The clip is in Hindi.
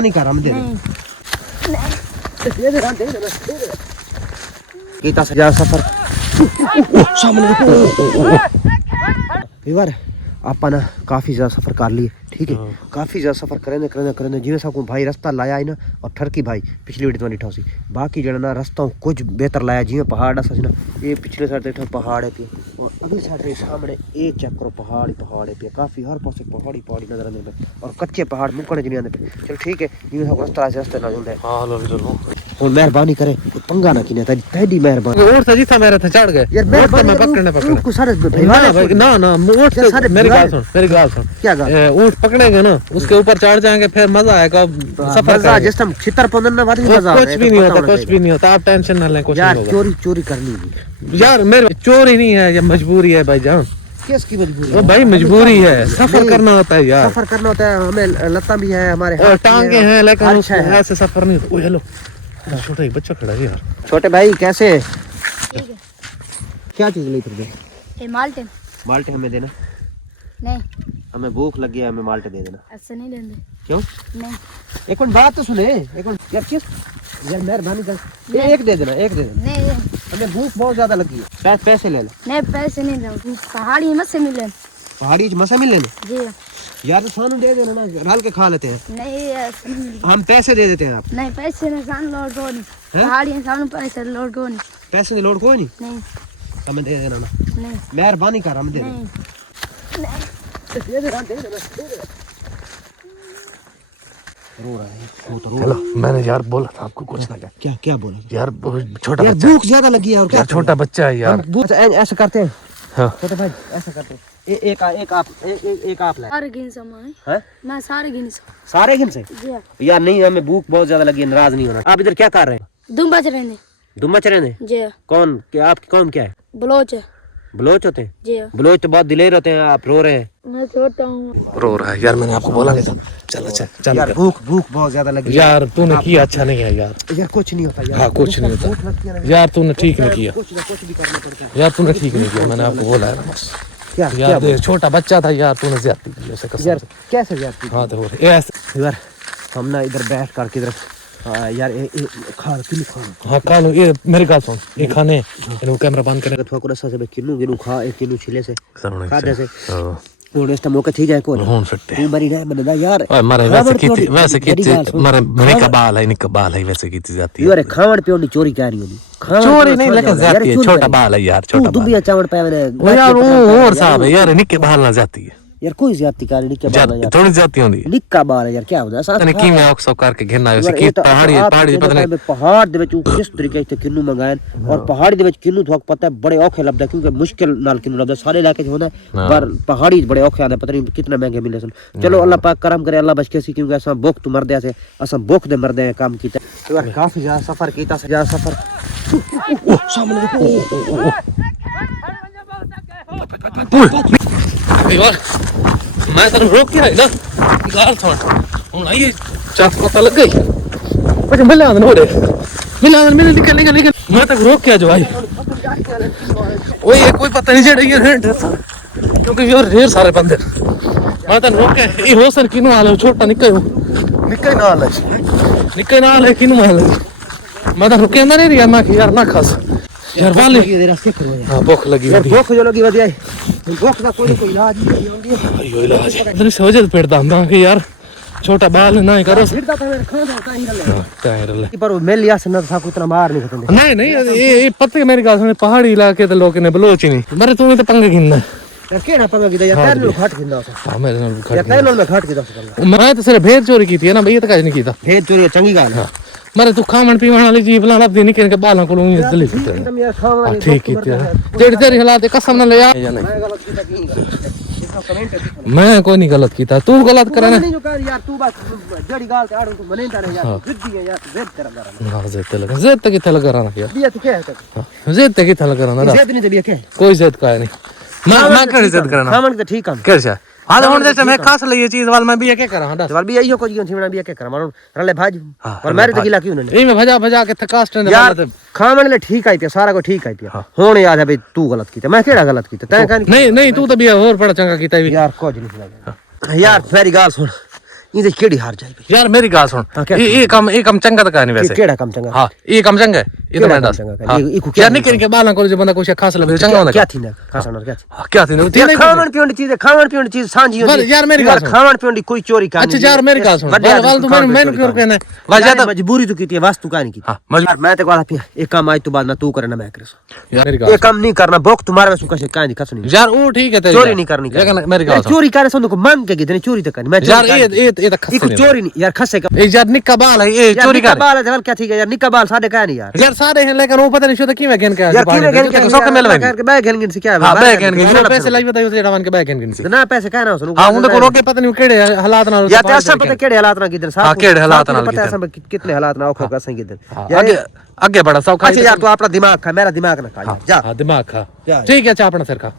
नहीं कर हम दे कीता सजा सफर सामने बार आप ना काफ़ी ज़्यादा सफ़र कर लिए ठीक है काफ़ी ज़्यादा सफ़र करें जिवें सबको भाई रास्ता लाया है ना और ठरकी भाई पिछली वीडियो में दिखा सी बाकी जड़ा ना रास्ता कुछ बेहतर लाया जिवें पहाड़ ना ये पिछले साइड देखो पहाड़ है पे और अगली साइड के सामने एक चेक करो पहाड़ है पे काफ़ी हर पास पहाड़ी नजर आने पे और कच्चे पहाड़ मुकने नहीं आते पे चल ठीक है जिवें सब रास्ते ना जुड़े और मेहरबानी करे पंगा ना किने तेरी मेहरबानी और सजी था मेरा था चढ़ गए यार मेहरबानी पकड़ने को सारे ना ऊंट से मेरी गाल सुन क्या गाल ऊंट पकड़ेंगे ना उसके ऊपर चढ़ जाएंगे फिर मजा आएगा सफर जिस हम छितर पंदन ना मजा कुछ भी नहीं होता आप टेंशन ना लें कुछ यार चोरी करनी नहीं यार मेरे चोरी नहीं है ये मजबूरी है भाईजान किसकी मजबूरी है भाई मजबूरी है सफर करना होता है यार सफर करना होता है हमें लत्ता भी है हमारे और टांगे हैं लेकिन ऐसे सफर नहीं होता। हेलो छोटा एक बच्चा खड़ा है यार छोटे भाई कैसे क्या चीज ली तुझे माल्टे हमें देना नहीं हमें भूख लगी है हमें माल्टे दे देना ऐसे नहीं देंगे क्यों नहीं एक मिनट बात तो सुने एक मिनट यार किस यार मेहरबानी कर एक दे देना नहीं हमें भूख बहुत ज्यादा लगी है पैसे ले ले नहीं पैसे नहीं दूं पहाड़ी में से मिले पहाड़ी मसा मिल लेने जी यार तो सानू दे देना ना डाल के खा लेते हैं नहीं ऐसे नहीं मिलते। हम पैसे दे देते हैं आप नहीं पैसे नहीं सान लोड को नहीं पहाड़ी में सान पैसे लोड को नहीं पैसे की लोड कोई नहीं नहीं हमें दे देना ना नहीं मेहरबानी कर हम दे नहीं दे देना रो रहा है तो चलो मैंने यार बोला था आपको कुछ ना क्या बोला यार छोटा यार भूख ज्यादा लगी है और क्या छोटा बच्चा है यार ऐसा करते हैं हाँ। छोटे भाई ऐसा करते हैं एक आप लाए सारे गिन समय हैं मैं सारे गिन सारे गिन से जी यार नहीं हमें भूख बहुत ज्यादा लगी है नाराज नहीं होना आप इधर क्या कर रहे हैं दुम बच रहे हैं दुम मच रहे हैं जी कौन क्या आपकी कौन क्या है बलोच बलोच होते हैं जी बलोच तो बहुत दिलेर होते हैं आप रो रहे हैं मैं छोटा हूँ रो रहा है यार मैंने आपको बोला नहीं था चल यार भूख बहुत ज्यादा लगी यार तूने किया अच्छा नहीं है यार कुछ नहीं होता यार हाँ कुछ नहीं होता यार तूने ठीक नहीं किया कुछ भी करना पड़ता है यार तूने ठीक नहीं किया मैंने आपको बोला है बस क्या यार देख छोटा बच्चा था यार तूने ज्यादती की ऐसे कसम यार से कैसे ज्यादती हाँ तो ऐसे यार हम ना इधर बैठ कर किधर यार खा हाँ कालो ये मेरे गाल सुन ये खाने इनको कैमरा बंद करे थोड़ा कुछ से किन्नू खा एक किन्नू छिले से खा जैसे हां और इस मौका ठीक है कौन होन सकते तू मरी ना बंदा यार ओए मारे वैसे कीती मारे निका बाल है वैसे कीती जाती है यार खावण पियो नी चोरी क्या नहीं होनी चोरी नहीं लेकिन जाती है छोटा बाल है यार छोटा तू भी चावल पे मैंने यार वो और साहब है यार निके बाल ना जाती है यार कोई ज्यादती कार निक्का बाल यार थोड़ी जाती होंदी निक्का बाल यार क्या होता साथ ने की मैं ऑक्सो करके घेरना है कि पहाड़ी पता नहीं पहाड़ दे विच किस तरीके से किन्नू मंगाए और पहाड़ी दे विच किन्नू थोक पता है बड़े औखे लबदा क्योंकि मुश्किल नाल किन्नू लबदा सारे इलाके च होंदा पर पहाड़ी बड़े औखे आंदे पता नहीं कितने महंगे मिले सन चलो अल्लाह पाक करम करे अल्लाह बच के सी क्योंकि असा भूख तो मरदे से असा भूख दे मरदे काम कीता तो यार काफी ज्यादा सफर कीता ज्यादा सफर सामने यार मैं तेरे रोक के आई ना गाल छोड़ हूं आइए चाक पता लग गई मुझे मिला मैंने निकल मैं तक रोक के आ जाओ भाई ओए कोई पता नहीं चढ़ गया क्योंकि यार ढेर सारे बंदे मैं तक रोक के ये हो सर किनो हाल है छोटा निकल नाल है किनो हाल है मैं तो रुके अंदर नहीं यार ना यार ना खास यार वाले हां भूख लगी यार भूख जो लगी वधिया भूख का कोई इलाज नहीं होंदी अयो इलाज इधर से वजह पेड़ दांदा कि यार छोटा बाल ना ही करो फिरदा तो मेरे खाना होता ही रले पर मेल लिया से ना था को इतना मार नहीं खतंदे नहीं ये पता है मेरी गाल सुन पहाड़ी इलाके ते लोग ने बलोच नहीं मरे तूने तो पंगे गिनना यार केड़ा पंगा कीता यार तेरे लो घाट गिनदा हां मेरे नाल घाट यार तेरे लो मैं घाट कीता मैं तो सिर्फ भेद चोरी की थी ना भैया तो काज नहीं कीता भेद चोरी चंगी गाल है मरे तू खावन पीवन वाली जीव ला दी निकल के बालों को लूंगी दली तुम यार खावा ठीक की तेरी हालात कसम ना ले या नहीं मैं गलत कीता की मैं कोई नहीं गलत कीता तू गलत करे ना नहीं जो कर यार तू बस जड़ी गाल ते आड़ू तू मने तारे यार जिद्दी है यार जिद कर रहा हां जिद तक थल कराना यार बिया तू क्या है जिद तक थल कराना जिद नहीं ते बिया क्या कोई जिद का नहीं मैं कर जिद करना खावन के ठीक काम कैसा हां हुन जैसे मैं खास लिए चीज वाल मैं भी क्या करा हां वाल भी यही कोई थी बिया क्या करा मारो रले भाज और मेरे तो गिला क्यों नहीं ए मैं भजा के थकास्ट ने यार खावन ले ठीक आई पिया सारा को ठीक आई पिया हुन याद है भाई तू गलत कीता मैं केड़ा गलत कीता तै नहीं तू तो भी और बड़ा चंगा कीता भी यार कुछ नहीं यार मेरी गाल सुन ਇਹਦੇ ਕਿਹੜੀ ਹਾਰ ਜਾਈ ਬਈ यार मेरी गाल सुन हाँ, क्या ये काम चंगा तो कहनी वैसे ਕਿਹੜਾ ਕੰਮ ਚੰਗਾ हाँ ये काम चंगा है ये तो केड़ा मैं काम दस चंगा? हाँ ये को क्या यार निकल के बाला को जो बंदा कुछ खास लगे चंगा होना क्या थी ना खासना क्या थी क्या थी यार खावन पीवन चीज खावन पीवन चीज सांझी होती यार मेरी गाल सुन खावन पीवन कोई चोरी का अच्छा यार मेरी गाल सुन वाल तू मैंने क्यों कहना है वाल ज्यादा मजबूरी तो की थी वास्तु का नहीं की हाँ यार मैं तो वाला पिया एक काम आज तो बाद ना तू करना मैं करे यार मेरी ये गाल काम नहीं करना भोग तुम्हारे में सुका से काहे नहीं कस नहीं यार वो ठीक है तेरी चोरी नहीं करनी लेकिन मेरी गाल सुन चोरी करे सुन को मांग के कितनी चोरी तो करनी मैं यार ये तो खस्से चोरी नहीं यार खस्से का यार निक्का बाल है ये चोरी कर बाल है क्या ठीक है यार निका बाल साढ़े का नहीं यार यार सारे हैं लेकिन वो पता नहीं शुद्ध क्यों गहन क्या यार किने गन के सब मिल के बैग गन से क्या हां बैग गहन पैसे लाई बताइयो तेरा मान के बैग गहन से ना पैसे कहना सुन हां उनको रोके पता नहीं केड़े हालात ना या ते असा पता केड़े हालात ना किधर हां केड़े हालात ना पता असा कितने हालात ना औखो कसे किधर आगे आगे बढ़ा सब अच्छा यार तू अपना दिमाग खा मेरा दिमाग ना खा जा हां दिमाग खा जा। ठीक है अच्छा अपना सिर खा